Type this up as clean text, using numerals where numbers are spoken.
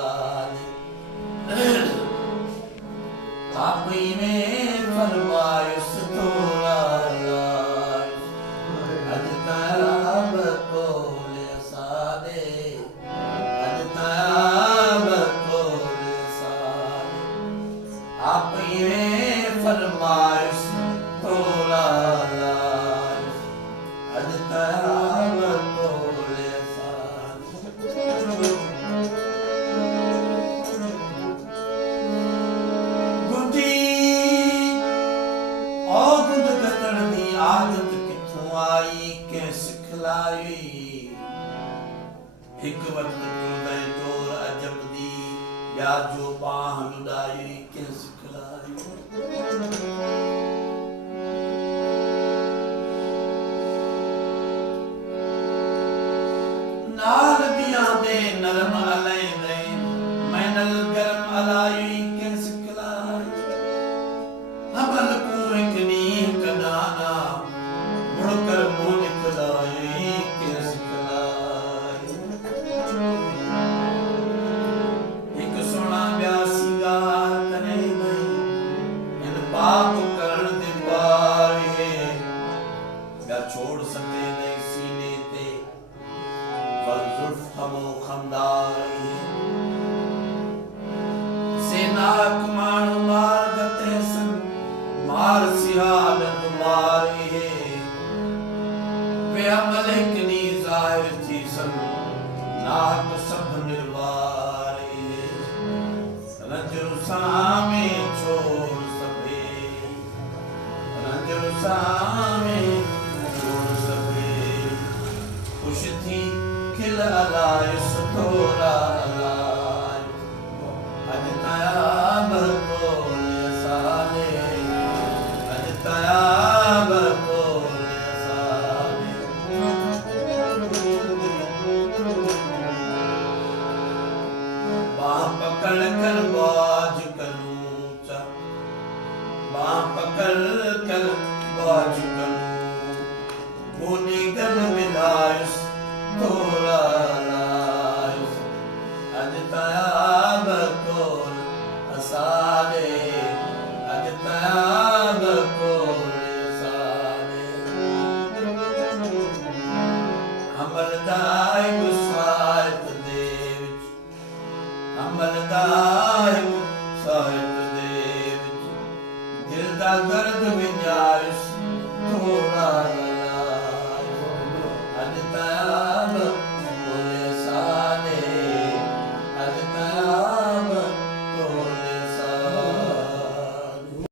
आप में फरमाइश थोड़ा अजताब कोले सादे अजताब कोले सादे आप में फरमाइश थोड़ा अजताब कोले सादे आदत किथों आई के सिखलाई एक वक्त तुरदे तोर अजब दी या जो बाह लुदाई के सिखलाई नाल दिया दे नरम अलई नहीं मैनल गरम अलाई के सिखलाई हमल को एक नी कदाना मुड़कर मुँह निकलाए के सिखलाई एक सोना ब्यासी गार करे नहीं इन पाप करण दे पारे या छोड़ सके नहीं सीने ते वल जुल्फ हमो खमदार सेना कुमार मार गते सन मार सियाल मारे वे मलिक नी जाहिर थी सन नाक सब निर्वारे रंजर सामे छोड़ सके रंजर सामे छोड़ सके खुश थी खिल अलाय सुतोरा अलाय अजताब कोले साले अजताब पकड़ कर बाज करूं चा बाँ पकड़ कर बाज करूं गोने गन में